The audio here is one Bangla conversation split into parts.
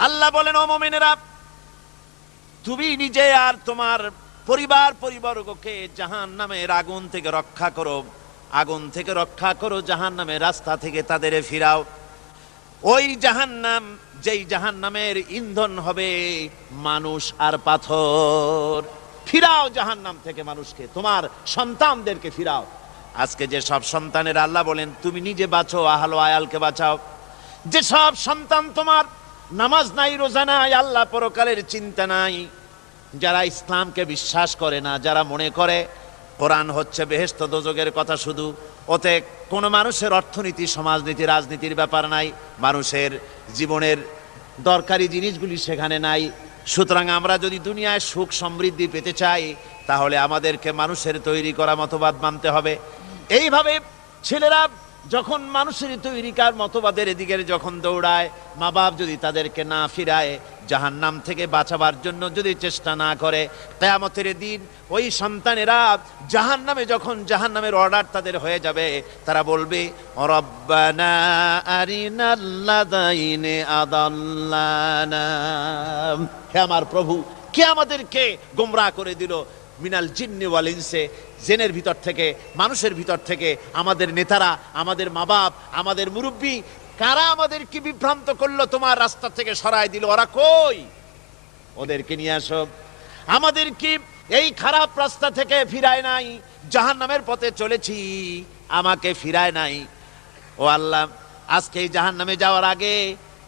আল্লাহ বলেন, ও মোমেনেরা, তুমি নিজে আর তোমার পরিবার পরিবর্গকে জাহান নামের আগুন থেকে রক্ষা করো, আগুন থেকে রক্ষা করো জাহান নামের রাস্তা থেকে তাদের ফিরাও। ওই জাহান জাহান্নাম, যেই জাহান্নামের ইন্ধন হবে মানুষ আর পাথর। ফিরাও জাহান্নাম থেকে মানুষকে, তোমার সন্তানদেরকে ফিরাও। আজকে যে সব সন্তানের আল্লাহ বলেন, তুমি নিজে বাঁচো, আহালো আয়ালকে বাঁচাও। যে সব সন্তান তোমার নামাজ নাই, রোজা নাই, আল্লাহ পরকালের চিন্তা নাই। যারা ইসলামকে বিশ্বাস করে না, যারা মনে করে কোরআন হচ্ছে বেহেস্ত দোজগের কথা শুধু ওতে কোনো মানুষের অর্থনীতি, সমাজনীতি, রাজনীতির ব্যাপার নাই, মানুষের জীবনের দরকারি জিনিসগুলি সেখানে নাই। সুতরাং আমরা যদি দুনিয়ায় সুখ সমৃদ্ধি পেতে চাই, তাহলে আমাদেরকে মানুষের তৈরি করা মতবাদ মানতে হবে। এইভাবে ছেলেরা যখন মানুষের তৈরিকার মতবাদের এদিকে যখন দৌড়ায়, মা বাপ যদি তাদেরকে না ফিরায়, জাহান্নাম থেকে বাঁচাবার জন্য যদি চেষ্টা না করে, কেয়ামতের দিন ওই সন্তানেরা জাহান্নামে যখন জাহান্নামের অর্ডার তাদের হয়ে যাবে, তারা বলবে হে আমার প্রভু, কে আমাদেরকে গোমরা করে দিল? মিনাল জিন্নি ওয়াল ইনসে, জেনের ভিতর থেকে, মানুষের ভিতর থেকে, আমাদের নেতারা, আমাদের মা বাপ আমাদের মুরব্বী, কারা আমাদেরকে বিভ্রান্ত করল তোমার রাস্তা থেকে সরাই দিল? ওরা কই? ওদেরকে নিয়ে আসো। আমাদেরকে এই খারাপ রাস্তা থেকে ফিরায় নাই জাহান নামের পথে চলেছি, আমাকে ফিরায় নাই। ও আল্লাহ, আজকে এই জাহান নামে যাওয়ার আগে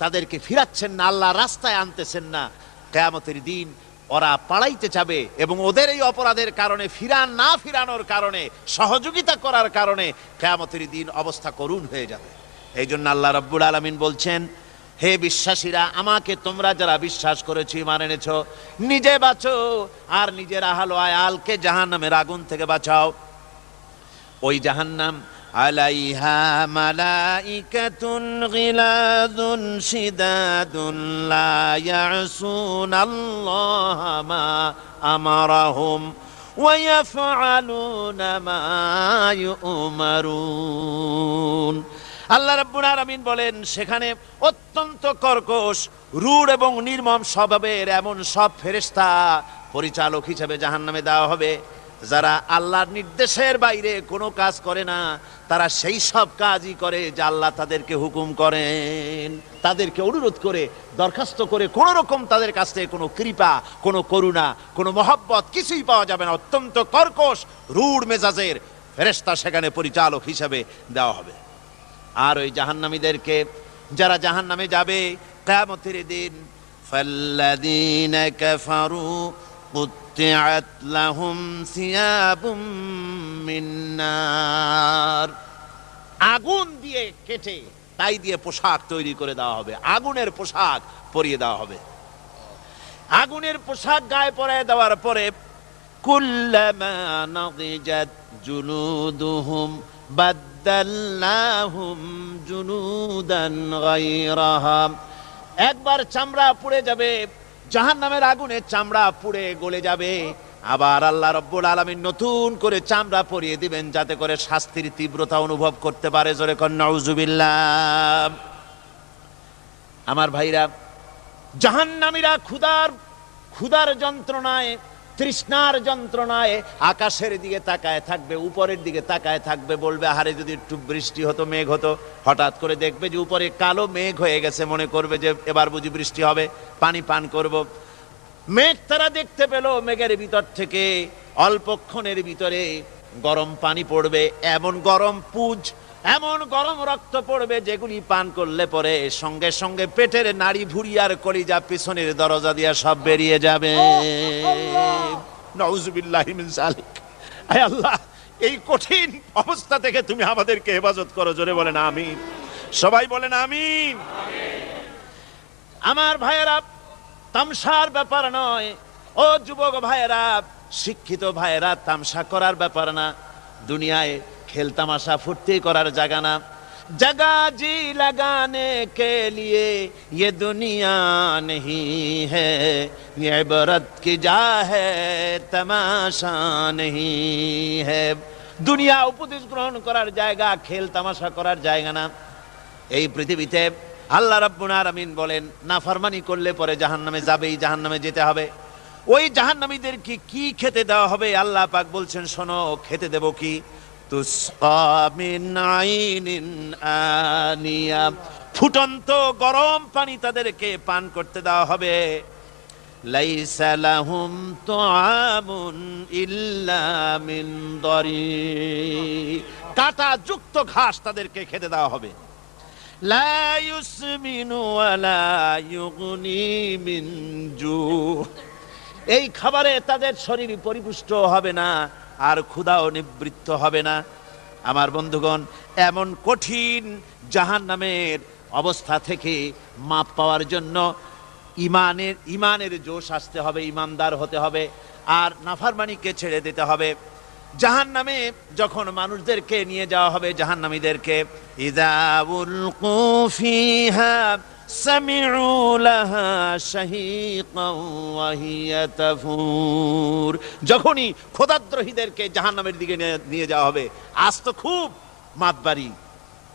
তাদেরকে ফিরাচ্ছেন না, আল্লাহ রাস্তায় আনতেছেন না। কেয়ামতের দিন ওরা পালাইতে যাবে এবং ওদের এই অপরাধের কারণে ফিরান না ফিরানোর কারণে, সহযোগিতা করার কারণে কেয়ামতের দিন অবস্থা করুণ হয়ে যাবে। এই জন্য আল্লাহ রব্বুল আলমিন বলছেন, হে বিশ্বাসীরা, আমাকে তোমরা যারা বিশ্বাস করেছি মানে এনেছ, নিজে বাঁচো আর নিজের আহালো আয়ালকে জাহান্নামের আগুন থেকে বাঁচাও। ওই জাহান্নাম আলাইহা মালাইকাতুন গিলাদুন শিদাদুন লা ইয়াসুন আল্লাহ মা আমারাহুম ويفعلون ما يؤمرون আল্লাহ রাব্বুল আলামিন বলেন সেখানে অত্যন্ত কর্কশ রূঢ় এবং নির্মম স্বভাবের এমন সব ফেরেশতা পরিচালক হিসেবে জাহান্নামে দেওয়া হবে যারা আল্লাহর নির্দেশের বাইরে কোনো কাজ করে না, তারা সেই সব কাজই করে যা আল্লাহ তাদেরকে হুকুম করেন। তাদেরকে অনুরোধ করে, দরখাস্ত করে কোনো রকম তাদের কাছ থেকে কোনো কৃপা, কোনো করুণা, কোনো মহব্বত কিছুই পাওয়া যাবে না। অত্যন্ত কর্কশ, রূঢ় মেজাজের ফেরেশতা সেখানে পরিচালক হিসাবে দেওয়া হবে। আর ওই জাহান্নামীদেরকে, যারা জাহান্নামে যাবে, কিয়ামতের দিন কাফারু قطعت لهم ثياب من نار আগুন দিয়ে কেটে তাই দিয়ে পোশাক তৈরি করে দেওয়া হবে আগুনের পোশাক পরিয়ে দেওয়া হবে আগুনের পোশাক গায়ে পরায় দেওয়ার পরে কুল্লামা নাদিজাত জুনুদুহুম বাদ্দাল্লাহুম জুনুদান গায়রাহা একবার চামড়া পুড়ে যাবে জাহান্নামের আগুনে চামড়া পুড়ে গলে যাবে। আবার আল্লাহ রব্বুল আলমী নতুন করে চামড়া পরিয়ে দিবেন যাতে করে শাস্তির তীব্রতা অনুভব করতে পারে। জোরে কন্যাউজুবিল্লাম আমার ভাইরা, জাহান্নামীরা ক্ষুদার ক্ষুদার যন্ত্রণায় তৃষ্ণার যন্ত্রণায় আকাশের দিকে তাকায় থাকবে, উপরের দিকে তাকায় থাকবে, বলবে, আহারে, যদি একটু বৃষ্টি হতো, মেঘ হতো। হঠাৎ করে দেখবে যে উপরে কালো মেঘ হয়ে গেছে, মনে করবে যে এবার বুঝি বৃষ্টি হবে, পানি পান করব। মেঘ তারা দেখতে পেল, মেঘের ভিতর থেকে অল্পক্ষণের ভিতরে গরম পানি পড়বে, এমন গরম পুজ এমন গরম রক্ত পড়বে যেগুলি পান করলে পরে সঙ্গে সঙ্গে পেটের নাড়ি ভুড়ি আর কলিজা পিছনের দরজা দিয়া সব বেরিয়ে যাবে। আল্লাহ। এই কঠিন অবস্থা থেকে তুমি আমাদেরকে হেফাজত করো জোরে বলেন আমি সবাই বলেন আমি আমার ভাইয়েরা তামসার ব্যাপার নয়। ও যুবক ভাইয়েরা শিক্ষিত ভাইয়েরা তামসা করার ব্যাপার না। দুনিয়ায় খেল তামাশা ফুর্তি করার জায়গা না जगह जी लगाने के लिए ये दुनिया नहीं है ये इबरत की जा है तमाशा नहीं है দুনিয়া উপদেশ গ্রহণ করার জায়গা খেল তামাশা করার জায়গা না এই পৃথিবীতে আল্লাহ রাব্বুল আলামিন বলেন না ফারমানি করলে পরে জাহান্নামে যাবেই জাহান্নামে যেতে হবে ওই জাহান্নামীদেরকে কি খেতে দেওয়া হবে আল্লাহ পাক বলছেন শোনো খেতে দেব কি ফুটন্ত গরম পানি তাদেরকে পান করতে দেওয়া হবে। লাইসা লাহুম তুআমুন ইল্লা মিন দরি। কাটা যুক্ত ঘাস তাদেরকে খেতে দেওয়া হবে। এই খাবারে তাদের শরীর পরিপুষ্ট হবে না। আর ক্ষুধাও নিবৃত্ত হবে না। আমার বন্ধুগণ, এমন কঠিন জাহান নামের অবস্থা থেকে মাপ পাওয়ার জন্য ইমানের ইমানের জোশ আসতে হবে, ইমানদার হতে হবে, আর নাফারমানিকে ছেড়ে দিতে হবে। জাহান নামে যখন মানুষদেরকে নিয়ে যাওয়া হবে, জাহান্নামীদেরকে ইদাউল লাহা শাহীকাও ওয়া হিয়া তাফুর যখনই খোদাদ্রোহীদেরকে জাহান্নামের দিকে নিয়ে- যাওয়া হবে, আজ তো খুব মাতবাড়ি।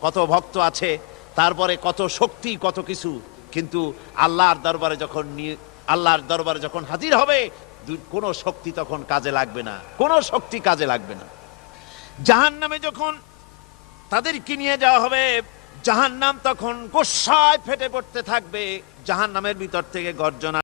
কত ভক্ত আছে, তারপরে কত শক্তি, কত কিছু। কিন্তু আল্লাহর দরবারে যখন আল্লাহর দরবারে যখন হাজির হবে কোনো শক্তি তখন কাজে লাগবে না। কোনো শক্তি কাজে লাগবে না। জাহান নামে যখন তাদেরকে নিয়ে যাওয়া হবে জাহান নাম তখন গোসায় ফেটে পড়তে থাকবে। জাহান নামের ভিতর থেকে গর্জনা